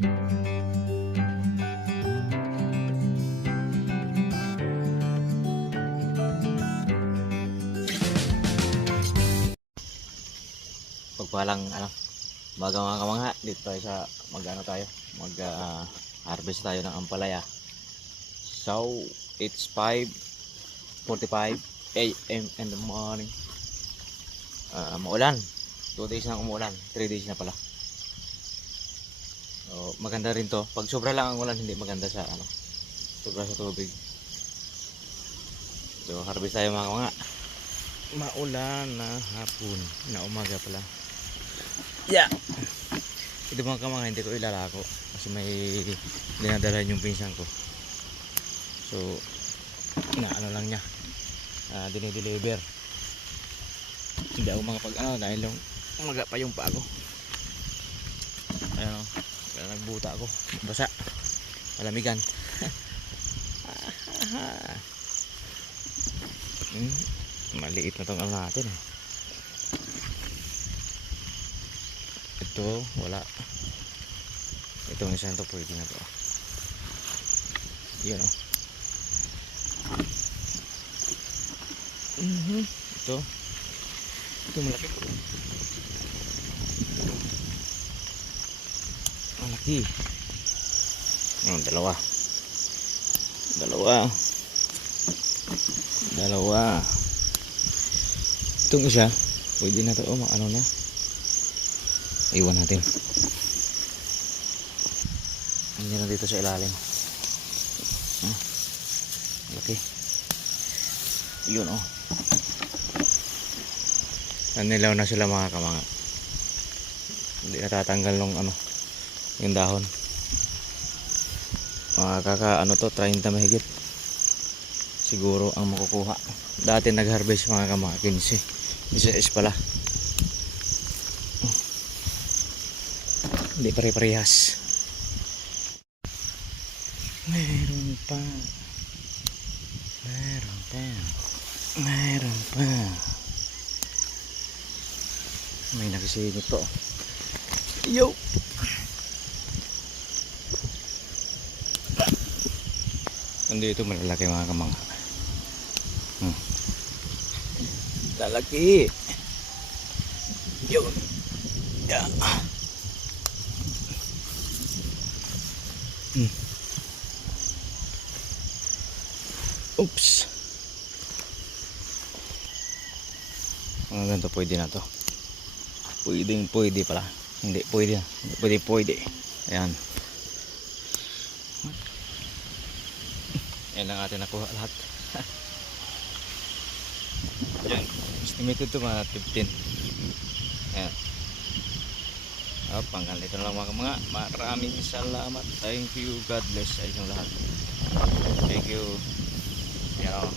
Pagpalang ano, baga mga kamangha, dito tayo sa mag ano tayo, mag ah, harvest tayo ng ampalaya. So, it's 5.45 a.m. in the morning. Ah, maulan. 2 days na umulan, 3 days na pala. So, maganda rin to. Pag sobra lang ang ulan, hindi maganda sa ano, sobra sa tubig. So, harvest tayo mga kamangha. Maulan na hapon, na umaga pala. Yeah. Ito mga kamanga, hindi ko ilalako. Kasi may dinadala yung pinsan ko. So, na ano lang niya. Uh, dinideliver. Hindi ako makapag ano dahil yung umaga pa yung pa ako. Ayun o. Kaya nagbuta ako. Basa. Malamigan. hmm, maliit na tong ano natin eh. ito wala itong isang to pwede na to yun o mhm ito ito malaki malaki. Oh, dalawa. Dalawa. Dalawa. Itong isa pwede na to. Oh ano na. Iwan natin. Hindi na dito sa ilalim. Ah, laki yun oh. Nanilaw na sila mga kamanga. Hindi natatanggal nung ano yung dahon mga kaka ano to 30 mahigit siguro ang makukuha dati nag harvest mga 15 16 pala Hindi pare-parehas. Meron pa. Meron pa. Meron pa. May nakisingit po. Yo! Nandito malalaki mga kamangha. Hmm. Lalaki. Yo! Yeah. Hmm. Oops. Mga ganito pwede na to. Pwedeng pwede pala. Hindi pwede. Hindi pwede pwede. Ayan. Yan lang atin nakuha lahat. Yan. Estimated to mga 15. Ayan. Oh, panggal ito na lang mga mga maraming salamat. Thank you. God bless sa lahat. Thank you. Yan o.